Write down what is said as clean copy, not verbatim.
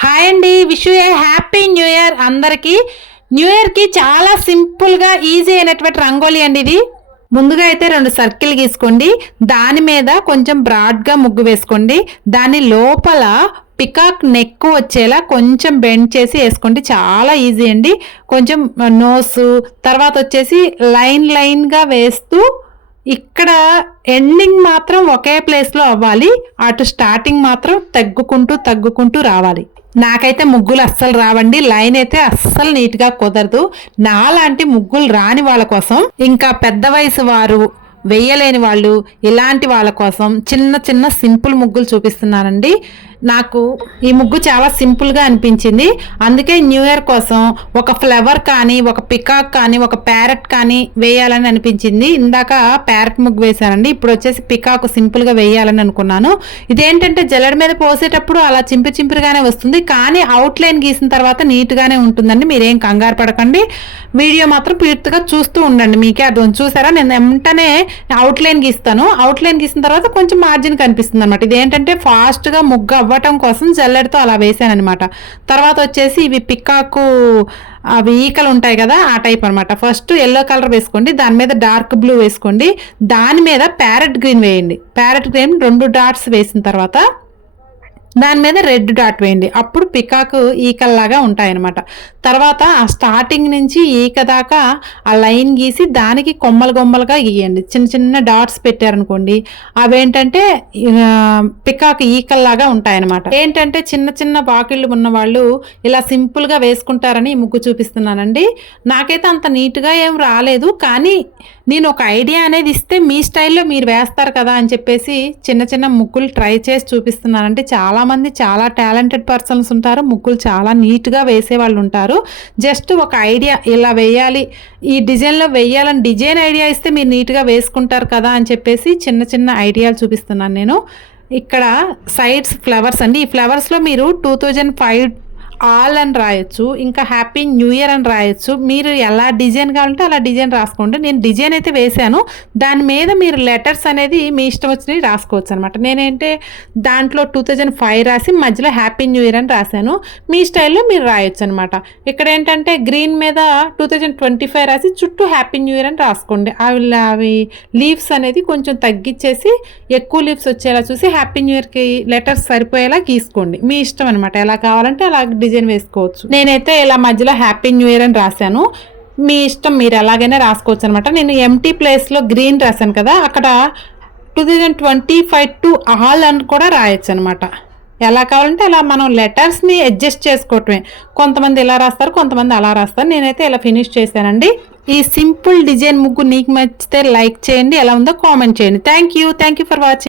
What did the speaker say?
Hi అండి, wish you A happy new year అందరికీ. New ఇయర్కి చాలా సింపుల్గా ఈజీ అయినటువంటి రంగోలీ అండి ఇది. ముందుగా అయితే 2 సర్కిల్ గీసుకోండి. దాని మీద కొంచెం బ్రాడ్గా ముగ్గు వేసుకోండి. దాని లోపల పికాక్ నెక్ వచ్చేలా కొంచెం బెండ్ చేసి వేసుకోండి. చాలా ఈజీ అండి. కొంచెం నోసు తర్వాత వచ్చేసి లైన్గా వేస్తూ ఇక్కడ ఎండింగ్ మాత్రం ఒకే ప్లేస్లో అవ్వాలి. అటు స్టార్టింగ్ మాత్రం తగ్గుకుంటూ రావాలి. నాకైతే ముగ్గులు అస్సలు రావండి. లైన్ అయితే అస్సలు నీట్గా కుదరదు. నాలాంటి ముగ్గులు రాని వాళ్ళ కోసం, ఇంకా పెద్ద వయసు వారు, వేయలేని వాళ్ళు, ఇలాంటి వాళ్ళ కోసం చిన్న సింపుల్ ముగ్గులు చూపిస్తున్నానండి. నాకు ఈ ముగ్గు చాలా సింపుల్గా అనిపించింది. అందుకే న్యూ ఇయర్ కోసం ఒక ఫ్లవర్ కానీ, ఒక పికాక్ కానీ, ఒక ప్యారెట్ కానీ వేయాలని అనిపించింది. ఇందాక ప్యారెట్ ముగ్గు వేశానండి. ఇప్పుడు వచ్చేసి పికాక్ సింపుల్గా వేయాలని అనుకున్నాను. ఇదేంటంటే జల్లెడ మీద పోసేటప్పుడు అలా చింపిరిగానే వస్తుంది, కానీ అవుట్లైన్ గీసిన తర్వాత నీట్గానే ఉంటుందండి. మీరేం కంగారు పడకండి. వీడియో మాత్రం పూర్తిగా చూస్తూ ఉండండి, మీకే అర్థం. చూసారా, నేను వెంటనే అవుట్లైన్ గీస్తాను. అవుట్లైన్ గీసిన తర్వాత కొంచెం మార్జిన్ కనిపిస్తుంది అనమాట. ఇదేంటంటే ఫాస్ట్గా ముగ్గు అవ్వటం కోసం జల్లెడతో అలా వేసాను అనమాట. తర్వాత వచ్చేసి ఇవి పికాకు అవి ఈకలు ఉంటాయి కదా, ఆ టైప్ అనమాట. ఫస్ట్ ఎల్లో కలర్ వేసుకోండి, దాని మీద డార్క్ బ్లూ వేసుకోండి, దాని మీద ప్యారెట్ గ్రీన్ వేయండి. ప్యారెట్ గ్రీన్ 2 డాట్స్ వేసిన తర్వాత దాని మీద రెడ్ డాట్ వేయండి. అప్పుడు పికాకు ఈకల్లాగా ఉంటాయన్నమాట. తర్వాత ఆ స్టార్టింగ్ నుంచి ఈక దాకా ఆ లైన్ గీసి దానికి కొమ్మలుగా గీయండి. చిన్న డాట్స్ పెట్టారనుకోండి, అవేంటంటే పికాకు ఈకల్లాగా ఉంటాయన్నమాట. ఏంటంటే చిన్న బాకిళ్ళు ఉన్న వాళ్ళు ఇలా సింపుల్గా వేసుకుంటారని ఈ ముగ్గు చూపిస్తున్నానండి. నాకైతే అంత నీట్గా ఏం రాలేదు, కానీ నేను ఒక ఐడియా అనేది ఇస్తే మీ స్టైల్లో మీరు వేస్తారు కదా అని చెప్పేసి చిన్న ముగ్గులు ట్రై చేసి చూపిస్తున్నానంటే. చాలామంది చాలా టాలెంటెడ్ పర్సన్స్ ఉంటారు, ముగ్గులు చాలా నీట్గా వేసేవాళ్ళు ఉంటారు. జస్ట్ ఒక ఐడియా ఇలా వేయాలి, ఈ డిజైన్లో వేయాలని డిజైన్ ఐడియా ఇస్తే మీరు నీట్గా వేసుకుంటారు కదా అని చెప్పేసి చిన్న ఐడియాలు చూపిస్తున్నాను నేను. ఇక్కడ సైడ్స్ ఫ్లవర్స్ అండి. ఈ ఫ్లవర్స్లో మీరు 2005 ఆల్ అని రాయొచ్చు, ఇంకా హ్యాపీ న్యూ ఇయర్ అని రాయొచ్చు. మీరు ఎలా డిజైన్ కావాలంటే అలా డిజైన్ రాసుకోండి. నేను డిజైన్ అయితే వేశాను, దాని మీద మీరు లెటర్స్ అనేది మీ ఇష్టం వచ్చినవి రాసుకోవచ్చు అనమాట. నేనంటే దాంట్లో 2005 రాసి మధ్యలో హ్యాపీ న్యూ ఇయర్ అని రాశాను. మీ స్టైల్లో మీరు రాయొచ్చు అనమాట. ఇక్కడ ఏంటంటే గ్రీన్ మీద 2025 రాసి చుట్టూ హ్యాపీ న్యూ ఇయర్ అని రాసుకోండి. అవి లీవ్స్ అనేది కొంచెం తగ్గించేసి ఎక్కువ లీవ్స్ వచ్చేలా చూసి హ్యాపీ న్యూ ఇయర్కి లెటర్స్ సరిపోయేలా గీసుకోండి. మీ ఇష్టం అనమాట, ఎలా కావాలంటే అలా డిజైన్ వేసుకోవచ్చు. నేనైతే ఇలా మధ్యలో హ్యాపీ న్యూ ఇయర్ అని రాశాను. మీ ఇష్టం, మీరు ఎలాగైనా రాసుకోవచ్చు అనమాట. నేను ఎంటీ ప్లేస్లో గ్రీన్ రాశాను కదా, అక్కడ 2025 టు ఆల్ అని కూడా రాయొచ్చు అనమాట. ఎలా కావాలంటే అలా మనం లెటర్స్ని అడ్జస్ట్ చేసుకోవటమే. కొంతమంది ఇలా రాస్తారు, కొంతమంది అలా రాస్తారు. నేనైతే ఇలా ఫినిష్ చేశానండి. ఈ సింపుల్ డిజైన్ ముగ్గు నీకు నచ్చితే లైక్ చేయండి, ఎలా ఉందో కామెంట్ చేయండి. Thank you for watching.